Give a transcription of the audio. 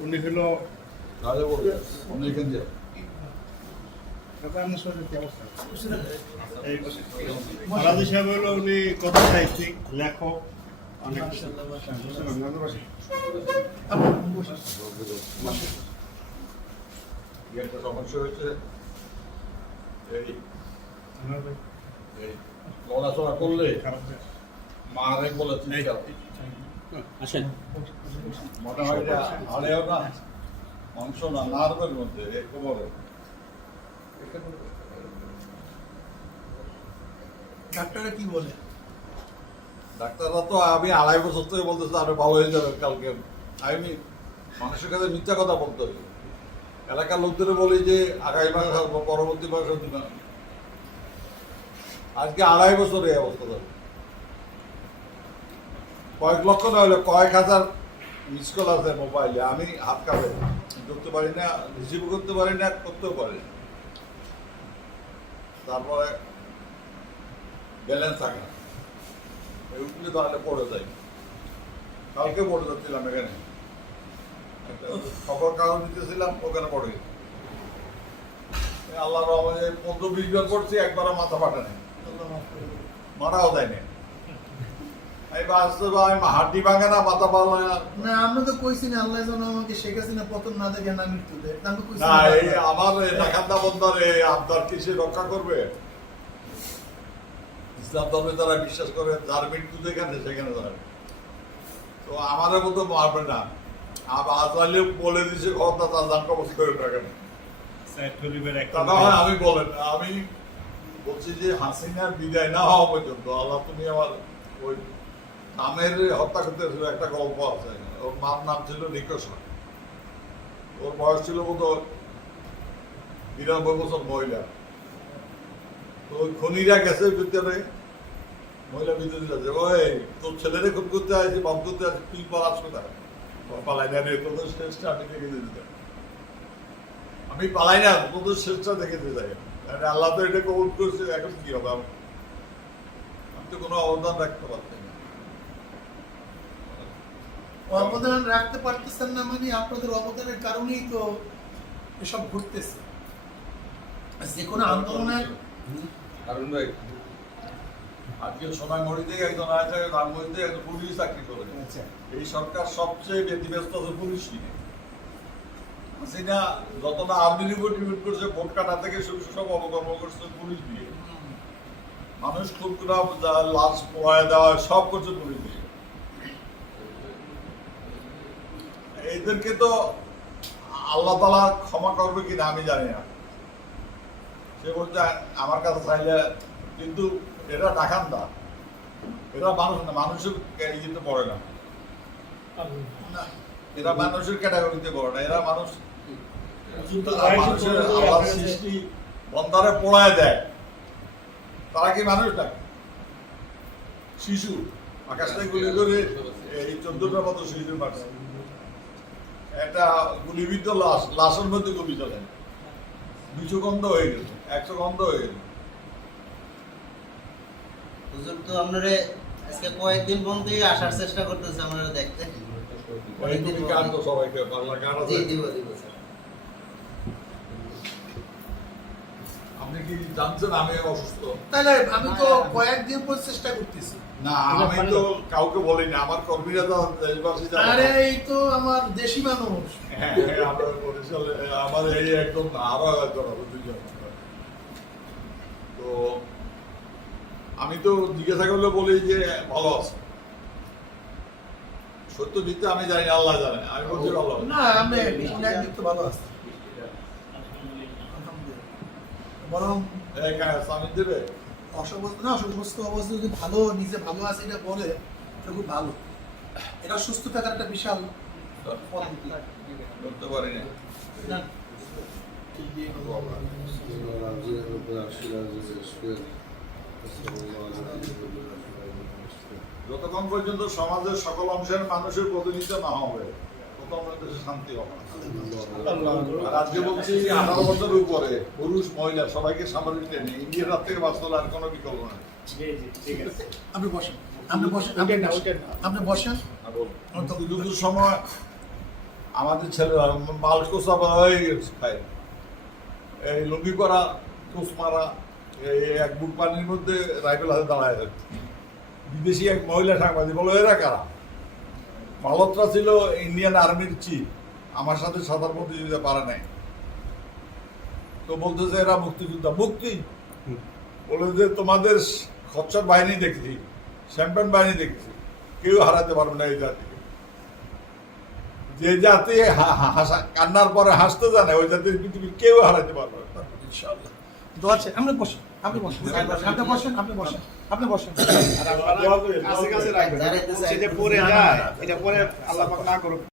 উনি হলো কথা সমস্যা হয়েছে এই লড়াচড়া করলে হয়ে- মারে বলে আসেন। মনে হয় এটা হাড়েও না মাংস না নার্ভের মধ্যে কোমরে ডাক্তাররা কি বলে? ডাক্তাররা তো আমি আড়াই বছর থেকে বলতেছে আপনি ভালো হয়ে যাবেন কালকে। আমি মানুষের কাছে মিথ্যা কথা বলতে হবে এলাকার লোকদের বলি যে আগামী মাস আসব পরবর্তী মাস আজকে আড়াই বছর এই অবস্থা ধরে। কয়েক লক্ষ না হলে কয়েক হাজার মিস কল আছে মোবাইলে আমি হাত কাঁপে। করতে পারি না রিসিভ করতে পারি না, করতেও পারি না। তারপরে ব্যালেন্স থাকে না। উঠলে তাহলে পড়ে যাই কালকে পড়ে যাচ্ছিলাম এখানে। একটা খবর কাগজ দিতেছিলাম, ওখানে পড়ে আল্লাহ রহমতে পনেরো, বিশ বার পড়ছি, একবারও মাথা ফাটে। মারাও দেয় না হাড্ডি ভাঙে না মাথা ভালো না। না আমরা তো কইছি না আল্লাহ যেন আমাকে শেখ হাসিনা পতন না দেখে না মৃত্যু দেয়। তা কইছি না না। এই আমার ডাকান্দা বন্দার এই আবদার কি সে রক্ষা করবে? ইসলাম ধর্মে তারা বিশ্বাস করে যার মৃত্যু যেখানে সেখানে যাবে। তো মতো মারবে না। আজরাইলে বলে দিছে কথা তার দান কবচ করে রাখেন সাইদ গরিবের একটা তা না হয় আমি বলেন আমি বলছি যে হাসিনার বিদায় না হওয়া পর্যন্ত আল্লাহ তুমি আমার ওই নামের হত্যা করতে একটা গল্প আছে। ওর মার নাম ছিল নিকোষণ ওর বয়স ছিল বোধ বিরানব্বই বছর মহিলা। তো ওই খনিরা গেছে ভিতরে, মহিলা ভিতরে যাচ্ছে ওই, তোর ছেলেরে খুন করতে আসছি বাম করতে আসছি তুই পালাস কোথায়? পালাই না রে, তোদের শেষটা আমি দেখে দিতে চাই। আমি পালাই না, তোদের শেষটা দেখে দিতে চাই। আল্লাহ তো এটা কবুল করছে, এখন কি হবে? আমি তো কোনো অবদান রাখতে পারছি অবদান রাখতে পারতেছেন না মানে আপনাদের অবদানের কারণেই তো এসব ঘটতেছে। যে কোনো আন্দোলনের কারণ ভাই আজকে সোনামণি থেকে একজন আছে রামগঞ্জে একজন পুলিশ চাকরি করে। এই সরকার সবচেয়ে ব্যতিব্যস্ত আছে পুলিশ নিয়ে। হাসিনা যত না আর্মির উপর ডিপেন্ড করছে ভোট কাটা থেকে শুরু সব অবকর্ম করছে পুলিশ দিয়ে মানুষ খুব লাশ পোয়া দেওয়া সব করছে পুলিশ দিয়ে এদেরকে তো আল্লাহ তালা ক্ষমা করবে কিনা আমি জানি না। সে বলছে আমার কাছে চাইলে কিন্তু এরা ডাকান্দা এরা মানুষ না মানুষের ইয়েতে পড়ে না। না, এরা মানুষের ক্যাটাগরিতে পড়ে না। এরা মানুষ মানুষের আল্লাহর সৃষ্টি বন্দারে পড়ায় দেয়। তারা কি মানুষ নাকি শিশু। আকাশ থেকে গুলি করে এই চোদ্দটার মতো শিশু মারছে একটা গুলিবিদ্ধ লাশ লাশের মধ্যে কবি চলেন। দুশো গন্ধ হয়ে গেল একশো গন্ধ হয়ে গেল। হুজুর তো আপনারে আজকে কয়েকদিন বন্ধই আসার চেষ্টা করতেছে আপনারা দেখতে। কয়েকদিন গান তো সবাইকে বাংলা গান জি আছে? দিব দিব স্যার। আপনি কি জানছেন আমি অসুস্থ? তাহলে আমি তো কয়েকদিন পর চেষ্টা করতেছি। না আমি তো কাউকে বলিনি আমার কর্মীরা তো দেশবাসী আরে এই তো আমার দেশি মানুষ। হ্যাঁ, হ্যাঁ, আমরা এই একদম আরও একজন আছে, দুইজন। তো আমি তো জিজ্ঞাসা করলে বলি যে ভালো আছে। সত্য দিতে আমি জানি না, আল্লাহ জানে। আমি বলছি ভালো। না আমি ভালো আছি। বরং দেবে। অসুস্থ না সুস্থ অবস্থা যদি ভালো নিজে ভালো আছে এটা বলে এটা খুব ভালো। এটা সুস্থ থাকার একটা বিশাল করতে পারি না, যতক্ষণ পর্যন্ত সমাজের সকল অংশের মানুষের প্রতিনিধিত্ব না হবে ততক্ষণ দেশে শান্তি হবে আর আজকে বলছি আঠারো বছর উপরে পুরুষ মহিলা সবাইকে সামরিক ট্রেনে ইন্ডিয়ার হাত থেকে বাঁচতে আর কোনো বিকল্প নেই। জি জি ঠিক আছে। আপনি বসেন। আপনি বসেন। আপনি বসেন। আপনি সময় আমাদের ছেলেরা মাল বা হয়ে গেছে। খায় এই লুঙ্গি করা কোষ মারা এই এক বুক পানির মধ্যে রাইফেল হাতে দাঁড়ায় বিদেশি এক মহিলা সাংবাদিক বলো এরা কারা? মালত্রা ছিল ইন্ডিয়ান আর্মির চিফ আমার সাথে সাঁতার প্রতিযোগিতা পারে নাই। তো বলতেছে এরা মুক্তিযোদ্ধা। মুক্তি? বলে যে তোমাদের খচ্চর বাহিনী দেখছি, শ্যাম্পেন বাহিনী দেখছি। কেউ হারাতে পারবে না এই জাতিকে যে জাতি কান্নার পরে হাসতে জানে, ওই জাতির পৃথিবীর কেউ হারাতে পারবে না। ইনশাআল্লাহ। দোয়া আপনি বসেন আপনি বসেন আপনি বসেন আপনি বসেন আপনি বসেন কাছে রাখবেন পরে যায় এটা পরে আল্লাহ পাক না করুক